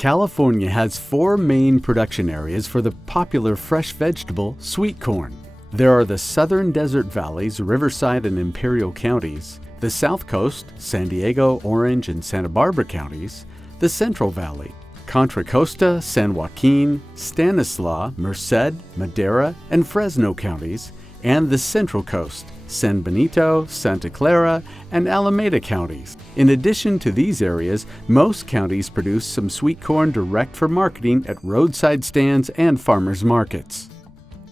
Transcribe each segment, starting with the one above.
California has 4 main production areas for the popular fresh vegetable sweet corn. There are the southern desert valleys, Riverside and Imperial counties, the south coast, San Diego, Orange, and Santa Barbara counties, the Central Valley, Contra Costa, San Joaquin, Stanislaus, Merced, Madera, and Fresno counties, and the Central Coast, San Benito, Santa Clara, and Alameda counties. In addition to these areas, most counties produce some sweet corn direct for marketing at roadside stands and farmers markets.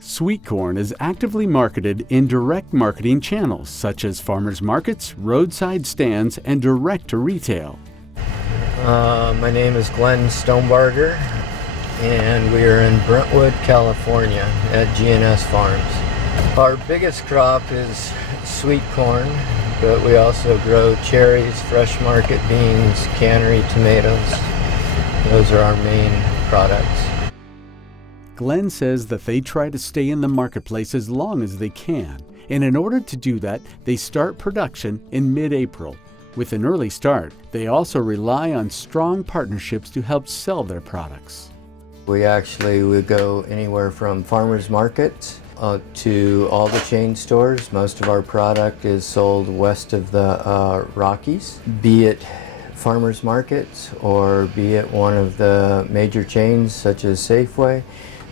Sweet corn is actively marketed in direct marketing channels such as farmers markets, roadside stands, and direct to retail. My name is Glenn Stonebarger, and we are in Brentwood, California at GNS Farms. Our biggest crop is sweet corn, but we also grow cherries, fresh market beans, cannery tomatoes. Those are our main products. Glenn says that they try to stay in the marketplace as long as they can, and in order to do that, they start production in mid-April. With an early start, they also rely on strong partnerships to help sell their products. We would go anywhere from farmers markets to all the chain stores. Most of our product is sold west of the Rockies, be it farmers markets or be it one of the major chains such as Safeway.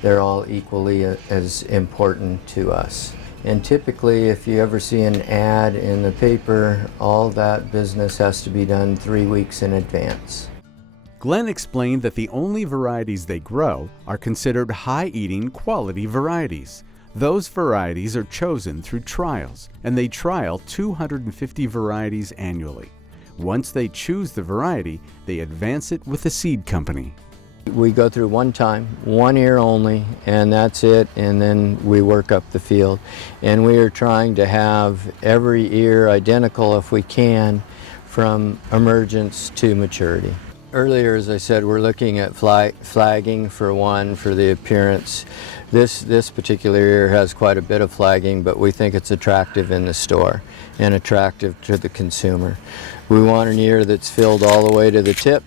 They're all equally as important to us. And typically, if you ever see an ad in the paper, all that business has to be done 3 weeks in advance. Glenn explained that the only varieties they grow are considered high-eating quality varieties. Those varieties are chosen through trials, and they trial 250 varieties annually. Once they choose the variety, they advance it with a seed company. We go through one time, 1 year only, and that's it, and then we work up the field. And we are trying to have every ear identical if we can from emergence to maturity. Earlier, as I said, we're looking at flagging for the appearance. This particular ear has quite a bit of flagging, but we think it's attractive in the store and attractive to the consumer. We want an ear that's filled all the way to the tip,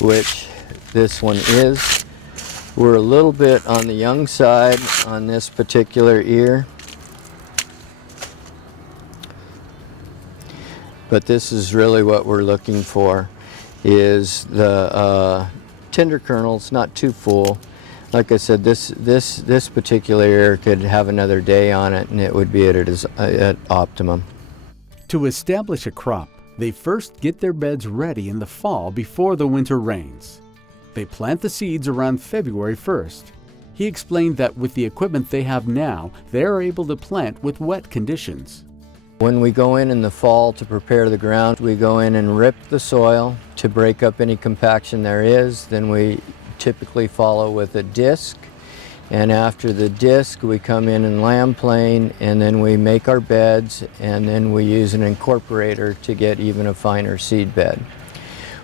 which this one is. We're a little bit on the young side on this particular ear, but this is really what we're looking for, is the tender kernels, not too full. Like I said, this particular ear could have another day on it and it would be at optimum. To establish a crop, they first get their beds ready in the fall before the winter rains. They plant the seeds around February 1st. He explained that with the equipment they have now, they are able to plant with wet conditions. When we go in the fall to prepare the ground, we go in and rip the soil to break up any compaction there is. Then we typically follow with a disc. And after the disc, we come in and lamb plane, and then we make our beds, and then we use an incorporator to get even a finer seed bed.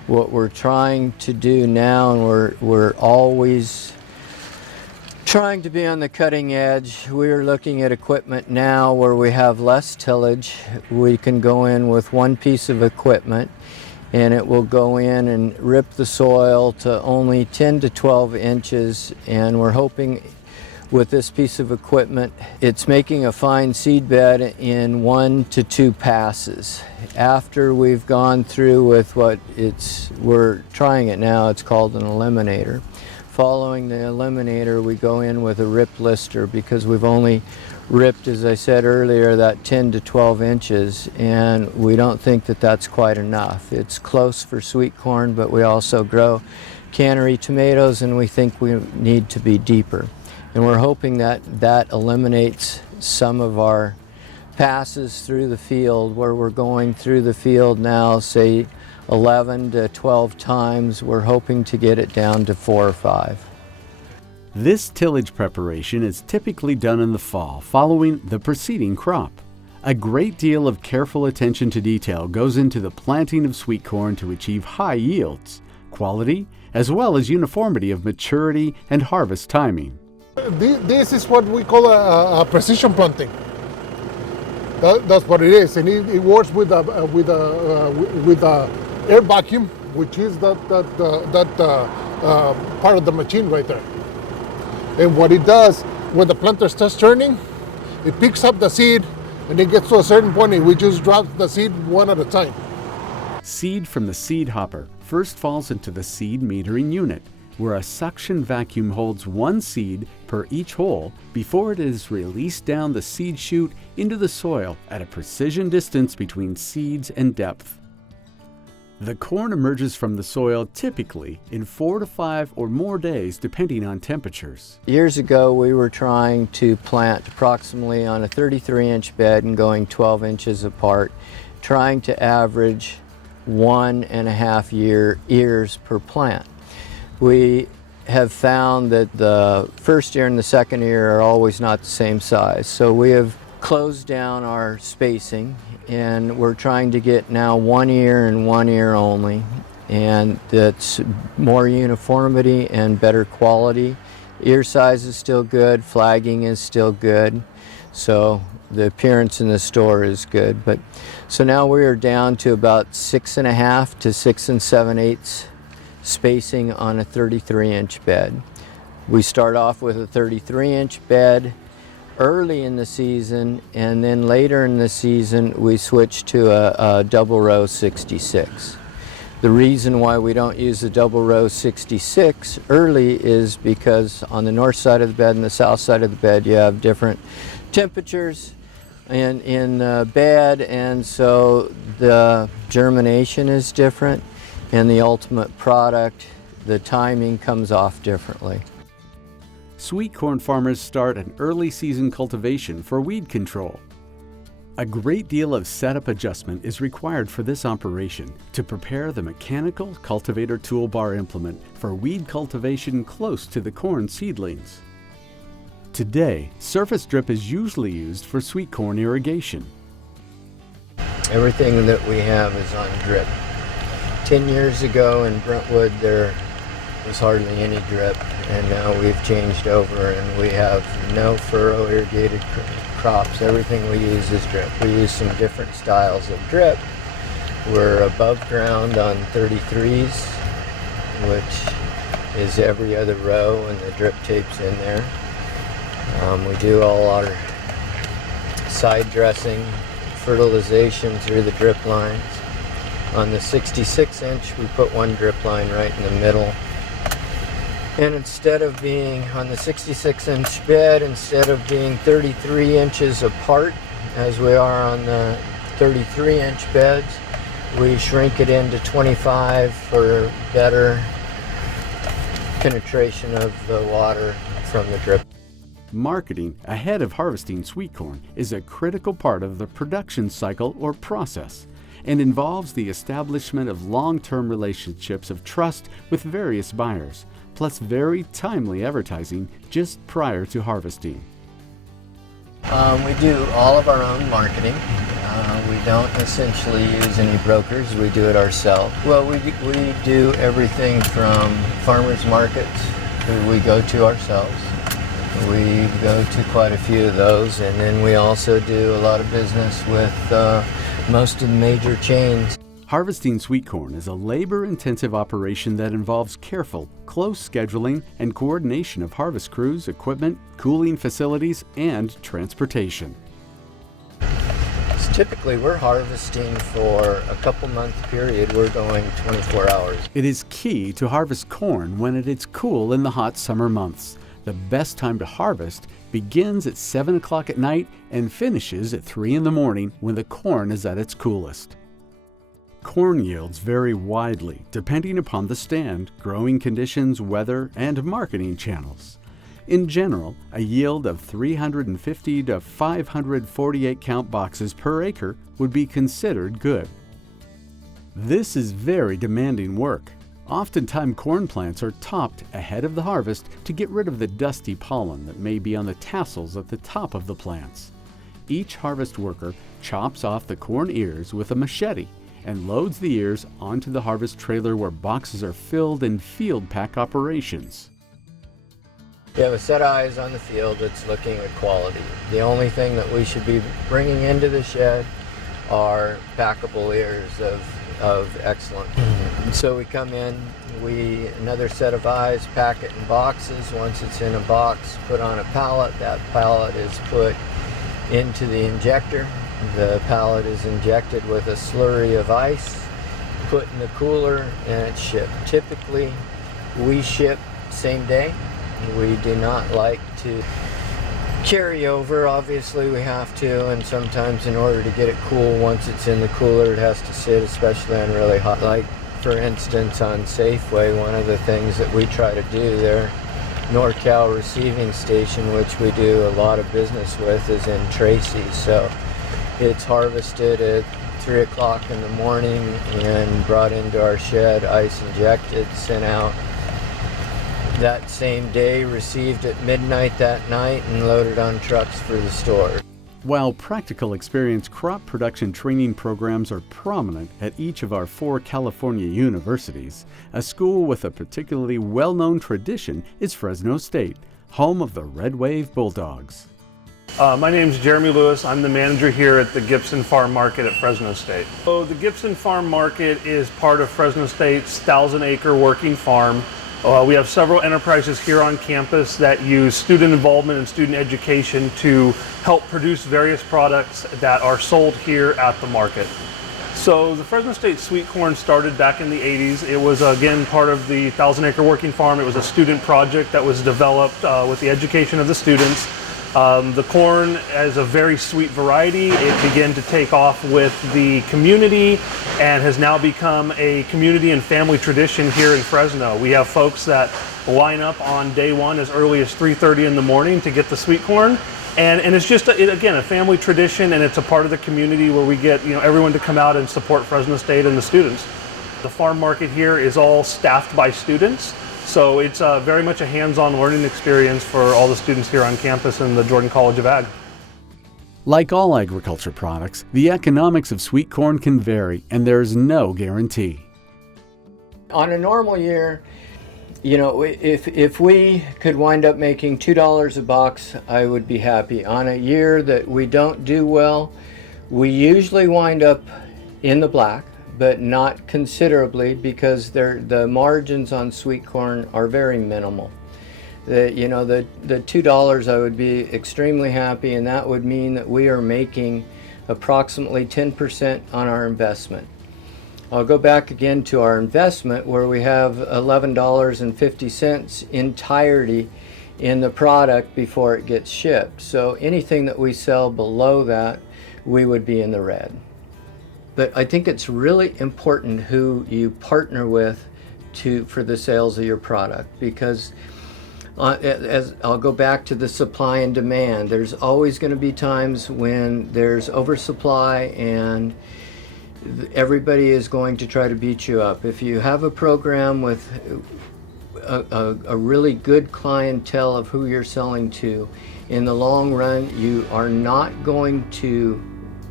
What we're trying to do now, and we're always trying to be on the cutting edge, we're looking at equipment now where we have less tillage. We can go in with one piece of equipment and it will go in and rip the soil to only 10 to 12 inches, and we're hoping with this piece of equipment, it's making a fine seed bed in 1 to 2 passes. After we've gone through with we're trying it now, it's called an eliminator. Following the eliminator, we go in with a rip lister because we've only ripped, as I said earlier, that 10 to 12 inches, and we don't think that that's quite enough. It's close for sweet corn, but we also grow cannery tomatoes, and we think we need to be deeper. And we're hoping that that eliminates some of our passes through the field, where we're going through the field now, say 11 to 12 times. We're hoping to get it down to 4 or 5. This tillage preparation is typically done in the fall following the preceding crop. A great deal of careful attention to detail goes into the planting of sweet corn to achieve high yields, quality, as well as uniformity of maturity and harvest timing. This is what we call a precision planting. That's what it is, and it works with a air vacuum which is that part of the machine right there. And what it does, when the planter starts turning, it picks up the seed, and it gets to a certain point, and we just drop the seed one at a time. Seed from the seed hopper first falls into the seed metering unit, where a suction vacuum holds one seed per each hole before it is released down the seed chute into the soil at a precision distance between seeds and depth. The corn emerges from the soil typically in 4 to 5 or more days depending on temperatures. Years ago, we were trying to plant approximately on a 33-inch bed and going 12 inches apart, trying to average 1.5 year ears per plant. We have found that the first ear and the second ear are always not the same size. So we have closed down our spacing, and we're trying to get now 1 ear and 1 ear only, and that's more uniformity and better quality. Ear size is still good, flagging is still good, so the appearance in the store is good. But so now we are down to about 6.5 to 6 7/8 spacing on a 33-inch bed. We start off with a 33-inch bed early in the season, and then later in the season we switch to a double row 66. The reason why we don't use the double row 66 early is because on the north side of the bed and the south side of the bed you have different temperatures in the bed, and so the germination is different, and the ultimate product, the timing comes off differently. Sweet corn farmers start an early season cultivation for weed control. A great deal of setup adjustment is required for this operation to prepare the mechanical cultivator toolbar implement for weed cultivation close to the corn seedlings. Today, surface drip is usually used for sweet corn irrigation. Everything that we have is on drip. 10 years ago in Brentwood there was hardly any drip, and now we've changed over and we have no furrow irrigated crops. Everything we use is drip. We use some different styles of drip. We're above ground on 33s, which is every other row, and the drip tape's in there. We do all our side dressing, fertilization through the drip lines. On the 66-inch, we put one drip line right in the middle. And instead of being on the 66-inch bed, instead of being 33 inches apart, as we are on the 33-inch beds, we shrink it into 25 for better penetration of the water from the drip. Marketing ahead of harvesting sweet corn is a critical part of the production cycle or process, and involves the establishment of long-term relationships of trust with various buyers, plus very timely advertising just prior to harvesting. We do all of our own marketing. We don't essentially use any brokers. We do it ourselves. Well, we do everything from farmers markets, who we go to ourselves. We go to quite a few of those, and then we also do a lot of business with most of the major chains. Harvesting sweet corn is a labor-intensive operation that involves careful, close scheduling and coordination of harvest crews, equipment, cooling facilities, and transportation. So typically we're harvesting for a couple month period. We're going 24 hours. It is key to harvest corn when it is cool in the hot summer months. The best time to harvest begins at 7 o'clock at night and finishes at 3 in the morning when the corn is at its coolest. Corn yields vary widely depending upon the stand, growing conditions, weather, and marketing channels. In general, a yield of 350 to 548 count boxes per acre would be considered good. This is very demanding work. Oftentimes, corn plants are topped ahead of the harvest to get rid of the dusty pollen that may be on the tassels at the top of the plants. Each harvest worker chops off the corn ears with a machete and loads the ears onto the harvest trailer where boxes are filled in field pack operations. We have a set of eyes on the field that's looking at quality. The only thing that we should be bringing into the shed are packable ears of excellent So we come in, another set of eyes, pack it in boxes. Once it's in a box, put on a pallet. That pallet is put into the injector. The pallet is injected with a slurry of ice, put in the cooler, and it's shipped. Typically, we ship same day. We do not like to carry over. Obviously we have to, and sometimes in order to get it cool, once it's in the cooler it has to sit, especially on really hot. Like for instance on Safeway, one of the things that we try to do, their NorCal receiving station, which we do a lot of business with, is in Tracy. So it's harvested at 3 o'clock in the morning and brought into our shed, ice injected, sent out that same day, received at midnight that night, and loaded on trucks for the store. While practical experience crop production training programs are prominent at each of our 4 California universities, a school with a particularly well-known tradition is Fresno State, home of the Red Wave Bulldogs. My name is Jeremy Lewis. I'm the manager here at the Gibson Farm Market at Fresno State. So the Gibson Farm Market is part of Fresno State's 1,000-acre working farm. We have several enterprises here on campus that use student involvement and student education to help produce various products that are sold here at the market. So the Fresno State sweet corn started back in the 80s. It was again part of the 1,000-acre working farm. It was a student project that was developed with the education of the students. The corn is a very sweet variety. It began to take off with the community and has now become a community and family tradition here in Fresno. We have folks that line up on day one as early as 3:30 in the morning to get the sweet corn. And it's just, again, a family tradition, and it's a part of the community where we get everyone to come out and support Fresno State and the students. The farm market here is all staffed by students. So it's very much a hands-on learning experience for all the students here on campus in the Jordan College of Ag. Like all agriculture products, the economics of sweet corn can vary, and there's no guarantee. On a normal year, if we could wind up making $2 a box, I would be happy. On a year that we don't do well, we usually wind up in the black, but not considerably, because the margins on sweet corn are very minimal. The $2, I would be extremely happy, and that would mean that we are making approximately 10% on our investment. I'll go back again to our investment, where we have $11.50 entirety in the product before it gets shipped. So anything that we sell below that, we would be in the red. But I think it's really important who you partner with for the sales of your product, because as I'll go back to the supply and demand, there's always going to be times when there's oversupply and everybody is going to try to beat you up. If you have a program with a really good clientele of who you're selling to, in the long run you are not going to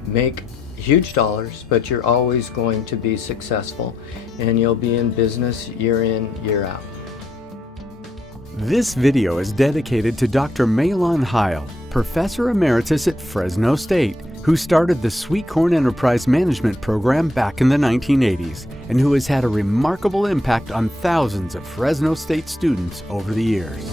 make huge dollars, but you're always going to be successful, and you'll be in business year in, year out. This video is dedicated to Dr. Malon Heil, Professor Emeritus at Fresno State, who started the Sweet Corn Enterprise Management Program back in the 1980s, and who has had a remarkable impact on thousands of Fresno State students over the years.